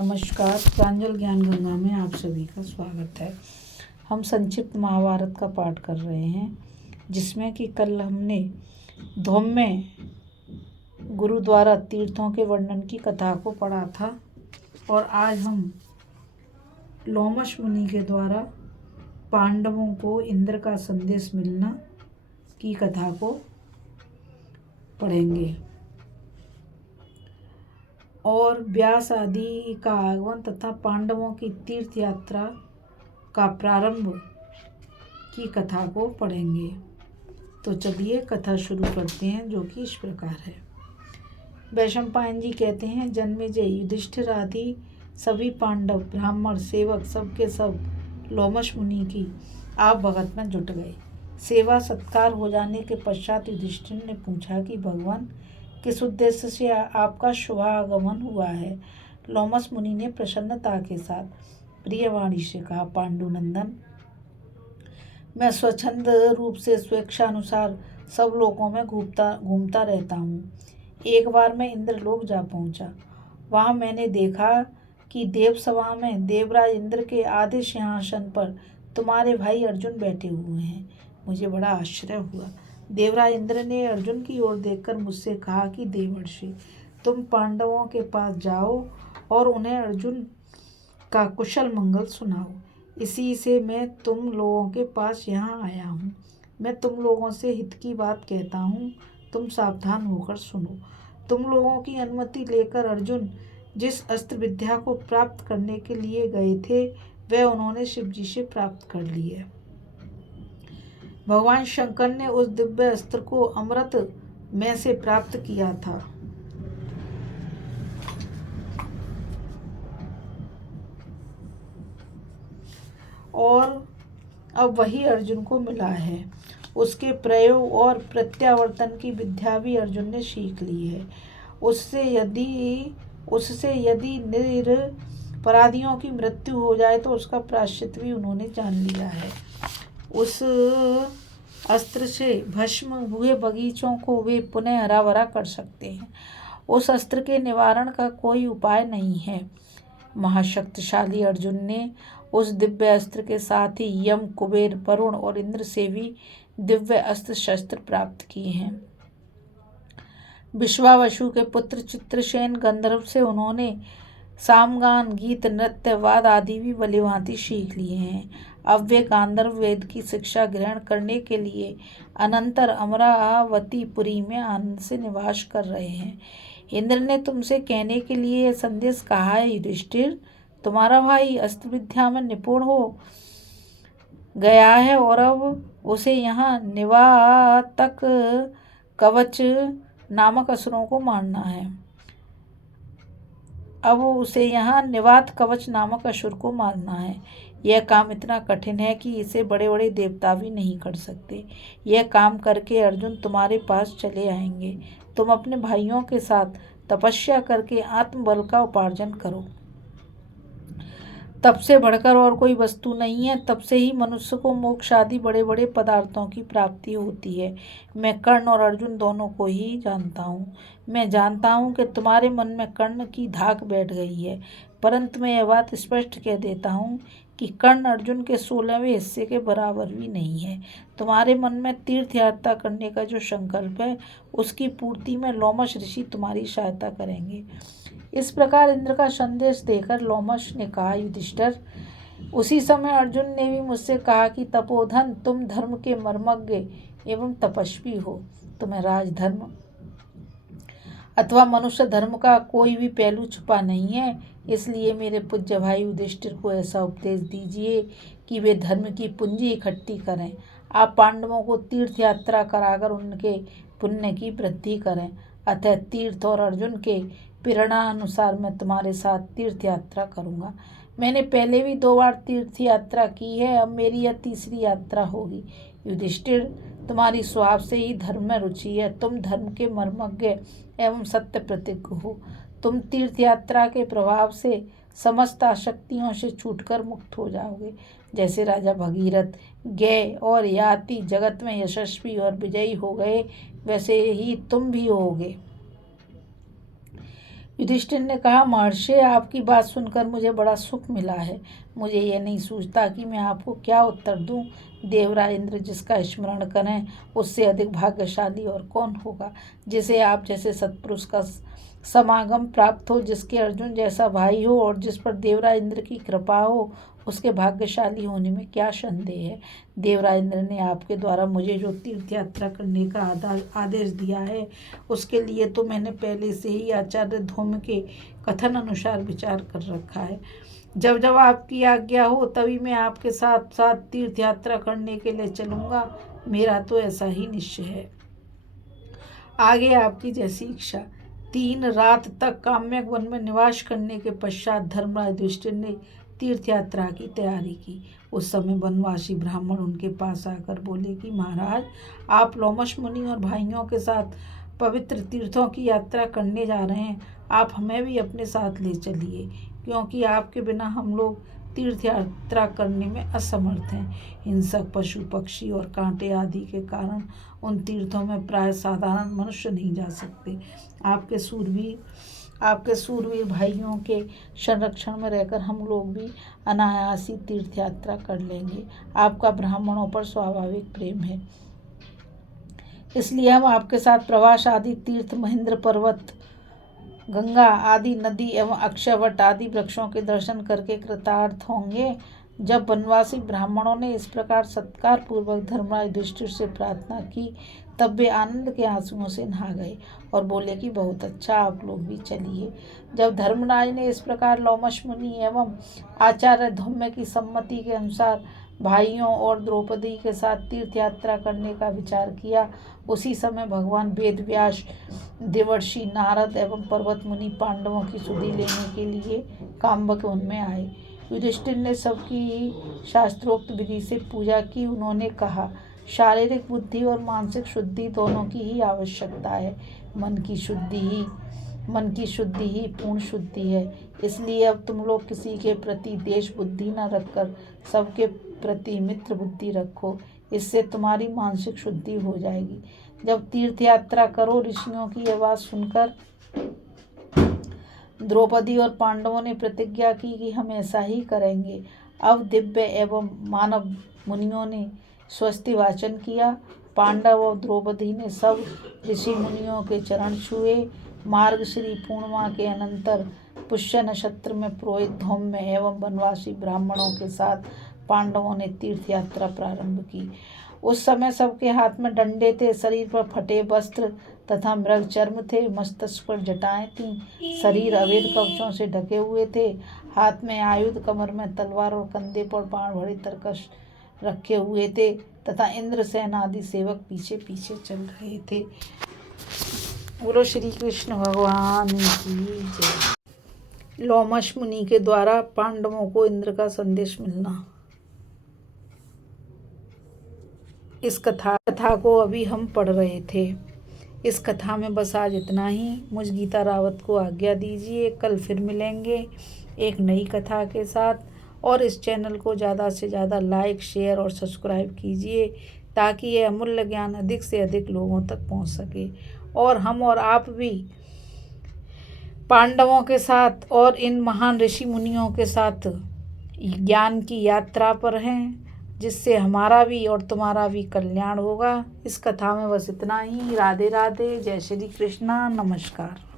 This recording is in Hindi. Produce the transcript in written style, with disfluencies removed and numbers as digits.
नमस्कार, प्रांजल ज्ञान गंगा में आप सभी का स्वागत है। हम संक्षिप्त महाभारत का पाठ कर रहे हैं, जिसमें कि कल हमने धौम्य गुरु द्वारा तीर्थों के वर्णन की कथा को पढ़ा था और आज हम लोमश मुनि के द्वारा पांडवों को इंद्र का संदेश मिलना की कथा को पढ़ेंगे और व्यास आदि का आगमन तथा पांडवों की तीर्थ यात्रा का प्रारंभ की कथा को पढ़ेंगे। तो चलिए कथा शुरू करते हैं, जो कि इस प्रकार है। वैशंपायन जी कहते हैं, जन्मेजय, युधिष्ठिर आदि सभी पांडव, ब्राह्मण, सेवक सबके सब लोमश मुनि की आप भगत में जुट गए। सेवा सत्कार हो जाने के पश्चात युधिष्ठिर ने पूछा कि भगवान, किस उद्देश्य से आपका शुभागमन हुआ है। लोमश मुनि ने प्रसन्नता के साथ प्रियवाणी से कहा, पांडुनंदन, मैं स्वच्छंद रूप से स्वेच्छानुसार सब लोगों में घूमता रहता हूँ। एक बार मैं इंद्रलोक जा पहुँचा। वहाँ मैंने देखा कि देव सभा में देवराज इंद्र के आधे सिंहासन पर तुम्हारे भाई अर्जुन बैठे हुए हैं। मुझे बड़ा आश्चर्य हुआ। देवराज इंद्र ने अर्जुन की ओर देखकर मुझसे कहा कि देवर्षि, तुम पांडवों के पास जाओ और उन्हें अर्जुन का कुशल मंगल सुनाओ। इसी से मैं तुम लोगों के पास यहाँ आया हूँ। मैं तुम लोगों से हित की बात कहता हूँ, तुम सावधान होकर सुनो। तुम लोगों की अनुमति लेकर अर्जुन जिस अस्त्र विद्या को प्राप्त करने के लिए गए थे, वह उन्होंने शिव जी से प्राप्त कर ली है। भगवान शंकर ने उस दिव्य अस्त्र को अमृत में से प्राप्त किया था। और अब वही अर्जुन को मिला है। उसके प्रयोग और प्रत्यावर्तन की विद्या भी अर्जुन ने सीख ली है। उससे यदि निरपराधियों की मृत्यु हो जाए तो उसका प्रायश्चित भी उन्होंने जान लिया है। उस अस्त्र से भस्म हुए बगीचों को वे पुनः हरा भरा कर सकते हैं। उस अस्त्र के निवारण का कोई उपाय नहीं है। महाशक्तिशाली अर्जुन ने उस दिव्य अस्त्र के साथ ही यम, कुबेर, वरुण और इंद्र से भी दिव्य अस्त्र शस्त्र प्राप्त किए हैं। विश्वावसु के पुत्र चित्रसेन गंधर्व से उन्होंने सामगान, गीत, नृत्य, वाद आदि भी भलीभांति सीख लिए हैं। अब वे गांधर्व वेद की शिक्षा ग्रहण करने के लिए अनंतर अमरावतीपुरी में आनंद से निवास कर रहे हैं। इंद्र ने तुमसे कहने के लिए यह संदेश कहा है, युधिष्ठिर, तुम्हारा भाई अस्त्र विद्या में निपुण हो गया है और अब उसे यहाँ निवातक कवच नामक असुरों को मारना है। अब उसे यहाँ निवात कवच नामक असुर को मारना है। यह काम इतना कठिन है कि इसे बड़े बड़े देवता भी नहीं कर सकते। यह काम करके अर्जुन तुम्हारे पास चले आएंगे। तुम अपने भाइयों के साथ तपस्या करके आत्मबल का उपार्जन करो। तब से बढ़कर और कोई वस्तु नहीं है। तब से ही मनुष्य को मोक्ष आदि बड़े बड़े पदार्थों की प्राप्ति होती है। मैं कर्ण और अर्जुन दोनों को ही जानता हूँ। मैं जानता हूँ कि तुम्हारे मन में कर्ण की धाक बैठ गई है, परंतु मैं यह बात स्पष्ट कह देता हूँ कि कर्ण अर्जुन के 16वें हिस्से के बराबर भी नहीं है। तुम्हारे मन में तीर्थ यात्रा करने का जो संकल्प है, उसकी पूर्ति में लोमश ऋषि तुम्हारी सहायता करेंगे। इस प्रकार इंद्र का संदेश देकर लोमश ने कहा, युधिष्ठिर, उसी समय अर्जुन ने भी मुझसे कहा कि तपोधन, तुम धर्म के मर्मज्ञ एवं तपस्वी हो। तुम्हें राजधर्म अथवा मनुष्य धर्म का कोई भी पहलू छुपा नहीं है। इसलिए मेरे पूज्य भाई युधिष्ठिर को ऐसा उपदेश दीजिए कि वे धर्म की पूंजी इकट्ठी करें। आप पांडवों को तीर्थ यात्रा कराकर उनके पुण्य की वृद्धि करें। अतः तीर्थ और अर्जुन के प्रेरणा अनुसार मैं तुम्हारे साथ तीर्थ यात्रा करूँगा। मैंने पहले भी 2 बार तीर्थ यात्रा की है, अब मेरी यह तीसरी यात्रा होगी। युधिष्ठिर, तुम्हारी स्वभाव से ही धर्म में रुचि है। तुम धर्म के मर्मज्ञ एवं सत्य प्रतिज्ञ हो। तुम तीर्थ यात्रा के प्रभाव से समस्त आसक्तियों से छूटकर मुक्त हो जाओगे। जैसे राजा भगीरथ गए और याति जगत में यशस्वी और विजयी हो गए, वैसे ही तुम भी होगे। युधिष्ठिर ने कहा, महर्षि आपकी बात सुनकर मुझे बड़ा सुख मिला है। मुझे ये नहीं सूझता कि मैं आपको क्या उत्तर दूं। देवराज इंद्र जिसका स्मरण करें उससे अधिक भाग्यशाली और कौन होगा। जिसे आप जैसे सत्पुरुष का समागम प्राप्त हो, जिसके अर्जुन जैसा भाई हो और जिस पर देवराज इंद्र की कृपा हो, उसके भाग्यशाली होने में क्या संदेह है। देवराज इंद्र ने आपके द्वारा मुझे जो तीर्थ यात्रा करने का आदेश दिया है, उसके लिए तो मैंने पहले से ही आचार्य धूम्र के कथन अनुसार विचार कर रखा है। जब जब आपकी आज्ञा हो तभी मैं आपके साथ साथ तीर्थ यात्रा करने के लिए चलूँगा। मेरा तो ऐसा ही निश्चय है। आगे आपकी जैसी इच्छा। 3 रात तक काम्यक वन में निवास करने के पश्चात धर्मराज युधिष्ठिर ने तीर्थ यात्रा की तैयारी की। उस समय वनवासी ब्राह्मण उनके पास आकर बोले कि महाराज, आप लोमश मुनि और भाइयों के साथ पवित्र तीर्थों की यात्रा करने जा रहे हैं। आप हमें भी अपने साथ ले चलिए, क्योंकि आपके बिना हम लोग तीर्थ यात्रा करने में असमर्थ हैं। हिंसक पशु पक्षी और कांटे आदि के कारण उन तीर्थों में प्राय साधारण मनुष्य नहीं जा सकते। आपके सूरवीर भाइयों के संरक्षण में रहकर हम लोग भी अनायासी तीर्थ यात्रा कर लेंगे। आपका ब्राह्मणों पर स्वाभाविक प्रेम है, इसलिए हम आपके साथ प्रवास आदि तीर्थ, महेंद्र पर्वत, गंगा आदि नदी एवं अक्षयवट आदि वृक्षों के दर्शन करके कृतार्थ होंगे। जब वनवासी ब्राह्मणों ने इस प्रकार सत्कार पूर्वक धर्मराज युधिष्ठिर से प्रार्थना की, तब वे आनंद के आंसुओं से नहा गए और बोले कि बहुत अच्छा, आप लोग भी चलिए। जब धर्मराज ने इस प्रकार लोमश मुनि एवं आचार्य धूम्र की सम्मति के अनुसार भाइयों और द्रौपदी के साथ तीर्थ यात्रा करने का विचार किया, उसी समय भगवान वेद व्यास, देवर्षि नारद एवं पर्वत मुनि पांडवों की सुधि लेने के लिए काम्यक वन में आए। युधिष्ठिर ने सबकी शास्त्रोक्त विधि से पूजा की। उन्होंने कहा, शारीरिक बुद्धि और मानसिक शुद्धि दोनों की ही आवश्यकता है। मन की शुद्धि ही पूर्ण शुद्धि है। इसलिए अब तुम लोग किसी के प्रति देश बुद्धि न रखकर सबके प्रति मित्र बुद्धि रखो। इससे तुम्हारी मानसिक शुद्धि हो जाएगी। जब तीर्थ यात्रा करो। ऋषियों की आवाज़ सुनकर द्रौपदी और पांडवों ने प्रतिज्ञा की कि हम ऐसा ही करेंगे। अब दिव्य एवं मानव मुनियों ने स्वस्ति वाचन किया। पांडव और द्रौपदी ने सब ऋषि मुनियों के चरण छुए। मार्गश्री पूर्णिमा के अनंतर पुष्य नक्षत्र में पुरोहित धौम्य एवं वनवासी ब्राह्मणों के साथ पांडवों ने तीर्थ यात्रा प्रारंभ की। उस समय सबके हाथ में डंडे थे, शरीर पर फटे वस्त्र तथा मृग चर्म थे, मस्तिष्क पर जटाएं थीं, शरीर अवैध कवचों से ढके हुए थे, हाथ में आयुध, कमर में तलवार और कंधे पर बाण भरे तरकश रखे हुए थे तथा इंद्रसेन आदि सेवक पीछे पीछे चल रहे थे। बोलो श्री कृष्ण भगवान की जय। लोमश मुनि के द्वारा पांडवों को इंद्र का संदेश मिलना। इस कथा को अभी हम पढ़ रहे थे। इस कथा में बस आज इतना ही। मुझ गीता रावत को आज्ञा दीजिए। कल फिर मिलेंगे एक नई कथा के साथ। और इस चैनल को ज़्यादा से ज़्यादा लाइक, शेयर और सब्सक्राइब कीजिए, ताकि ये अमूल्य ज्ञान अधिक से अधिक लोगों तक पहुंच सके और हम और आप भी पांडवों के साथ और इन महान ऋषि मुनियों के साथ ज्ञान की यात्रा पर हैं, जिससे हमारा भी और तुम्हारा भी कल्याण होगा। इस कथा में बस इतना ही। राधे राधे, जय श्री कृष्णा, नमस्कार।